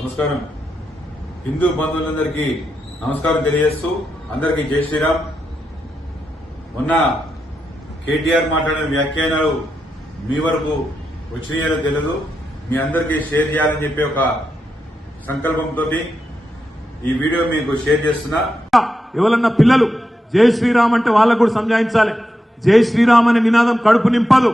నమస్కారం. హిందూ బంధువులందరికీ నమస్కారం తెలియజేస్తూ అందరికీ జై శ్రీరామ్. మొన్న కేటీఆర్ మాట్లాడిన వ్యాఖ్యానాలు మీ వరకు వచ్చినాయో తెలియదు, మీ అందరికీ షేర్ చేయాలని చెప్పి ఒక సంకల్పంతో ఈ వీడియో మీకు షేర్ చేస్తున్నా. ఎవరన్నా పిల్లలు జై శ్రీరామ్ అంటే వాళ్ళకు కూడా సంజాయించాలి. జై శ్రీరామ్ అనే నినాదం కడుపు నింపదు.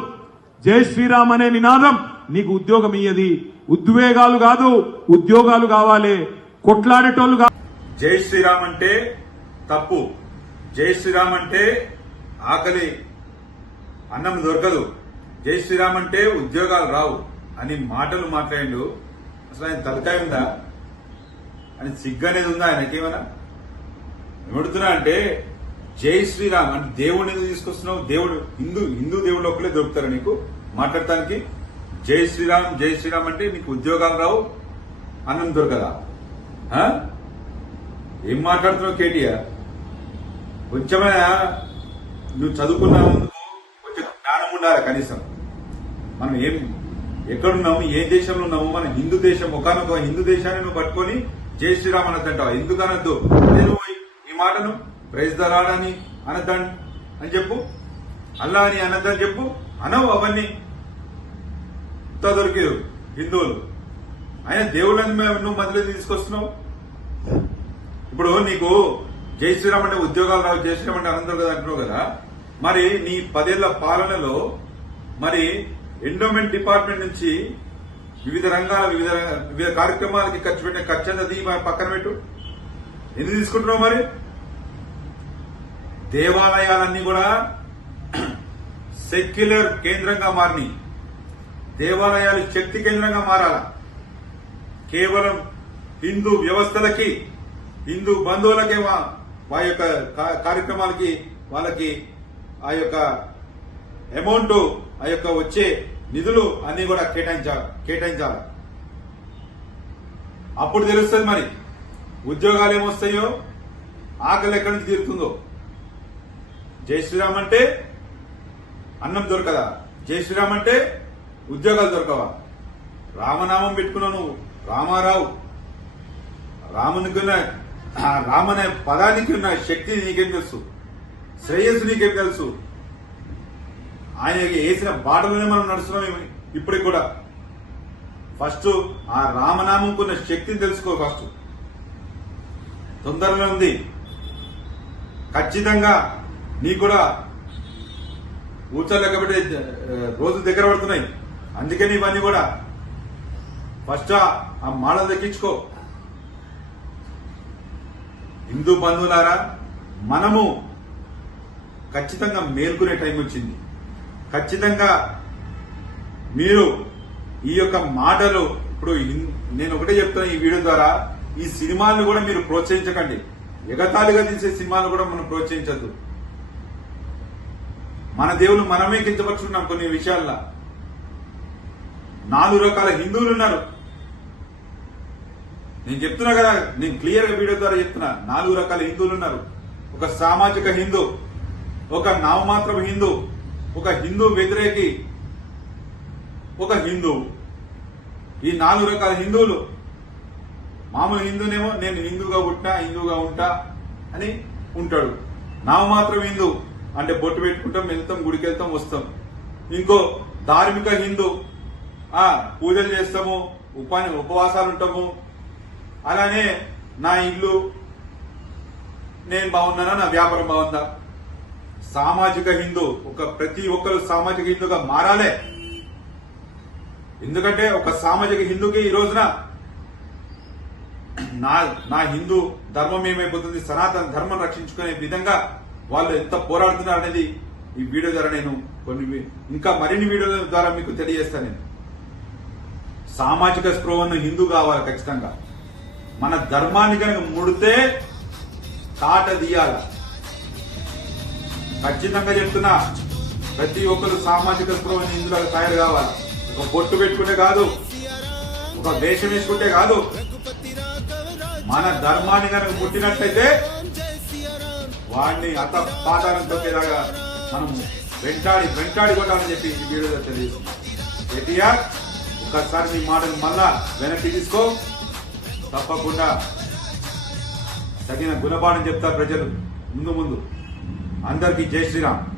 జై శ్రీరామ్ అనే నినాదం నీకు ఉద్యోగం ఇయ్యది. ఉద్వేగాలు కాదు, ఉద్యోగాలు కావాలి. కొట్లాడేటోళ్ళు కాదు. జై శ్రీరామ్ అంటే తప్పు. జై శ్రీరామ్ అంటే ఆకలి అన్నం దొరకదు. జై శ్రీరామ్ అంటే ఉద్యోగాలు రావు అని మాటలు మాట్లాడిండు. అసలు ఆయన తలకాయ ఉందా అని సిగ్గు అనేది ఉందా ఆయనకేమన్నా? ఏమడుతున్నా అంటే జై శ్రీరామ్ అంటే దేవుడిని ఎందుకు తీసుకొస్తున్నావు? దేవుడు హిందూ దేవుళ్ళు ఒక్కలే దొరుకుతారు నీకు మాట్లాడటానికి. జై శ్రీరామ్ జై శ్రీరామ్ అంటే నీకు ఉద్యోగాలు రావు, అన్నం దొరకదా? ఏం మాట్లాడుతున్నావు కేటీఆర్? కొంచెమైనా నువ్వు చదువుకున్నందుకు కొంచెం జ్ఞానం ఉండాలి కనీసం. మనం ఎక్కడున్నాము, ఏ దేశంలో ఉన్నాము? మన హిందూ దేశం. ఒకనొక హిందూ దేశాన్ని నువ్వు పట్టుకొని జై శ్రీరామ్ అనద్దంటావు. ఎందుకు అనద్దు? నేను ఈ మాటను ప్రైజ్ ద లార్డ్ అని అనద్దాన్ని అని చెప్పు, అల్లా అని అనద్దని చెప్పు. అనవు అవన్నీ దొరికేదు హిందువులు. ఆయన దేవుళ్ళని నువ్వు మధ్యలో తీసుకొస్తున్నావు. ఇప్పుడు నీకు జై శ్రీరామ్ అంటే ఉద్యోగాలు రావు, జై శ్రీరామ్ అంటే అనంతరం కదా అంటున్నావు కదా. మరి నీ 10 ఏళ్ల పాలనలో మరి ఎండోమెంట్ డిపార్ట్మెంట్ నుంచి వివిధ రంగాల వివిధ కార్యక్రమాలకి ఖర్చు పెట్టిన ఖర్చు అనేది పక్కన పెట్టు. ఎందుకు తీసుకుంటున్నావు? మరి దేవాలయాలన్నీ కూడా సెక్యులర్ కేంద్రంగా మారినాయి. దేవాలయాలు శక్తి కేంద్రంగా మారాల. కేవలం హిందూ వ్యవస్థలకి, హిందూ బంధువులకే వా యొక్క కార్యక్రమాలకి వాళ్ళకి ఆ యొక్క అమౌంట్, ఆ యొక్క వచ్చే నిధులు అన్ని కూడా కేటాయించాలి. అప్పుడు తెలుస్తుంది మరి ఉద్యోగాలు ఏమొస్తాయో, ఆకలి ఎక్కడి నుంచి తీరుతుందో. జై శ్రీరామ్ అంటే అన్నం దొరకదా? జై శ్రీరామ్ అంటే ఉద్యోగాలు దొరకవా? రామనామం పెట్టుకున్నావు నువ్వు, రామారావు. రామ్ అనే పదానికి ఉన్న శక్తి నీకేం తెలుసు? శ్రేయస్సు నీకేం తెలుసు? ఆయన వేసిన బాటలోనే మనం నడుస్తున్నాం ఇప్పటికి కూడా. ఫస్ట్ ఆ రామనామంకు ఉన్న శక్తిని తెలుసుకో. ఫస్ట్ తొందరలో ఉంది. ఖచ్చితంగా నీకు కూడా ఊచలు లెక్కబెట్టే రోజు దగ్గర పడుతున్నాయి. అందుకని ఇవన్నీ కూడా ఫస్ట్ ఆ మాటలు దక్కించుకో. హిందూ బంధువులారా, మనము ఖచ్చితంగా మేల్కొనే టైం వచ్చింది. ఖచ్చితంగా మీరు ఈ యొక్క మాటలు ఇప్పుడు నేను ఒకటే చెప్తున్నా ఈ వీడియో ద్వారా, ఈ సినిమాలను కూడా మీరు ప్రోత్సహించకండి. ఎగతాళిగా తీసే సినిమాలు కూడా మనం ప్రోత్సహించద్దు. మన దేవులు మనమే కించపరుచుకున్నాం కొన్ని విషయాల్లో. 4 రకాల హిందువులు ఉన్నారు. నేను చెప్తున్నా కదా, నేను క్లియర్ గా వీడియో ద్వారా చెప్తున్నా. 4 రకాల హిందువులు ఉన్నారు. ఒక సామాజిక హిందూ, ఒక నామమాత్రం హిందూ, ఒక హిందూ వ్యతిరేకి, ఒక హిందూ. ఈ 4 రకాల హిందువులు. మామూలు హిందూనేమో నేను హిందూగా పుట్టినా, హిందూగా ఉంటా అని ఉంటాడు. నామమాత్రం హిందూ అంటే బొట్టు పెట్టుకుంటాం, వెళ్తాం, గుడికి వెళ్తాం, వస్తాం. ఇంకో ధార్మిక హిందూ, పూజలు చేస్తాము, ఉపవాసాలు ఉంటాము. అలానే నా ఇల్లు నేను బాగున్నానా, నా వ్యాపారం బాగుందా. సామాజిక హిందూ, ప్రతి ఒక్కరు సామాజిక హిందూగా మారాలే. ఎందుకంటే ఒక సామాజిక హిందూకి ఈ రోజున నా హిందూ ధర్మం ఏమైపోతుంది, సనాతన ధర్మం రక్షించుకునే విధంగా వాళ్ళు ఎంత పోరాడుతున్నారు అనేది ఈ వీడియో ద్వారా నేను ఇంకా మరిన్ని వీడియోల ద్వారా మీకు తెలియజేస్తాను. నేను సామాజిక స్పృహను హిందూ కావాలి ఖచ్చితంగా. మన ధర్మాన్ని కనుక ముడితే తాట తీయాల. ఖచ్చితంగా చెప్తున్నా, ప్రతి ఒక్కరు సామాజిక స్పృహను హిందువులుగా తయారు కావాలి. ఒక బొట్టు పెట్టుకుంటే కాదు, ఒక వేషం వేసుకుంటే కాదు. మన ధర్మాన్ని కనుక పుట్టినట్లయితే వాడిని అత పాతాలను తొక్కేలాగా మనం వెంటాడి కొట్టాలని చెప్పి ఈ వీడియోలో తెలియజేస్తున్నాం. కేటీఆర్, ఒకసారి నీ మాటలు మళ్ళా వెనక్కి తీసుకో. తప్పకుండా తగిన గుణపాఠం చెప్తారు ప్రజలు ముందు ముందు. అందరికీ జై శ్రీరామ్.